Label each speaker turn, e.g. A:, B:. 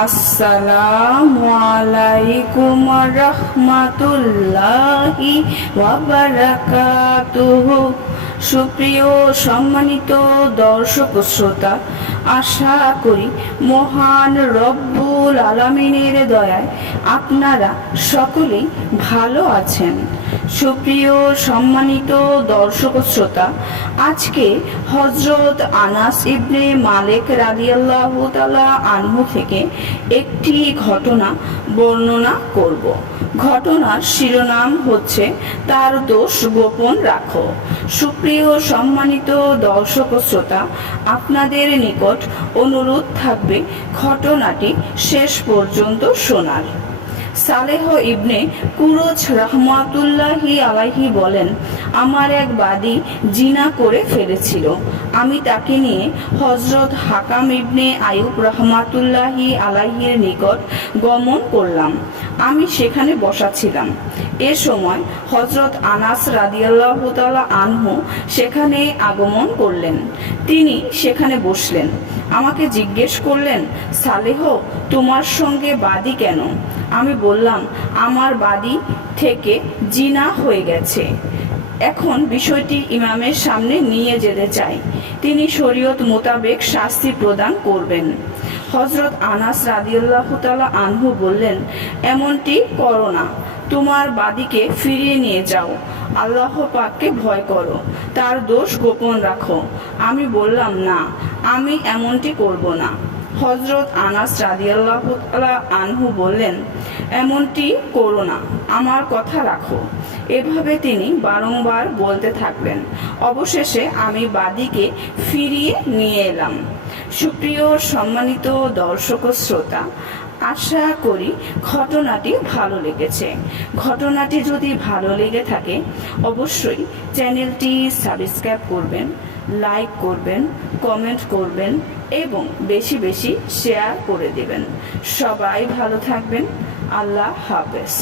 A: আসসালামু রহমাতুল্লাহি সুপ্রিয় সম্মানিত দর্শক শ্রোতা, আশা করি মহান রব্বুল আলামিনের দয়ায় আপনারা সকলেই ভালো আছেন। সুপ্রিয় সম্মানিত দর্শক শ্রোতা আজকে হজরত আনাস ইবনে মালিক রাদিয়াল্লাহু তাআলা আনহু থেকে একটি ঘটনা বর্ণনা করব। ঘটনার শিরোনাম হচ্ছে, তার দোষ গোপন রাখো। সুপ্রিয় সম্মানিত দর্শক শ্রোতা, আপনাদের নিকট অনুরোধ থাকবে ঘটনাটি শেষ পর্যন্ত শোনার। সালেহ ইবনে কুরুজ রহমাতুল্লাহি আলাইহি বলেন আমার এক বাদী জিনা করে ফেলেছিল। আমি তাকে নিয়ে হজরত হাকাম ইবনে আয়ুব রহমাতুল্লাহি আলাইহির নিকট গমন করলাম। আমি সেখানে বসা ছিলাম। এ সময় হজরত আনাস রাদিয়াল্লাহু তাআলা আনহু সেখানে আগমন করলেন। তিনি সেখানে বসলেন। আমাকে জিজ্ঞেস করলেন, সালেহ, তোমার সঙ্গে বাদী কেন? আমি বললাম, আমার বাদী থেকে জিনা হয়ে গেছে। এখন বিষয়টি ইমামের সামনে নিয়ে যেতে চাই। তিনি শরীয়ত মোতাবেক শাস্তি প্রদান করবেন। হজরত আনাস রাদিউল্লাহ তালা আনহু বললেন, এমনটি করো না। তোমার বাদীকে ফিরিয়ে নিয়ে যাও। আল্লাহ পাককে ভয় করো। তার দোষ গোপন রাখো। আমি বললাম, না, আমি এমনটি করব না। হজরত আনাস রাদিয়াল্লাহ আনহু বললেন, এমনটি করো না, আমার কথা রাখো। এভাবে তিনি বারংবার বলতে থাকলেন। অবশেষে আমি বাদীকে ফিরিয়ে নিয়ে এলাম। সুপ্রিয় সম্মানিত দর্শক শ্রোতা, আশা করি ঘটনাটি ভালো লেগেছে। ঘটনাটি যদি ভালো লেগে থাকে, অবশ্যই চ্যানেলটি সাবস্ক্রাইব করবেন। লাইক করবেন কমেন্ট করবেন এবং বেশি বেশি শেয়ার করে দেবেন। সবাই ভালো থাকবেন। আল্লাহ হাফেজ।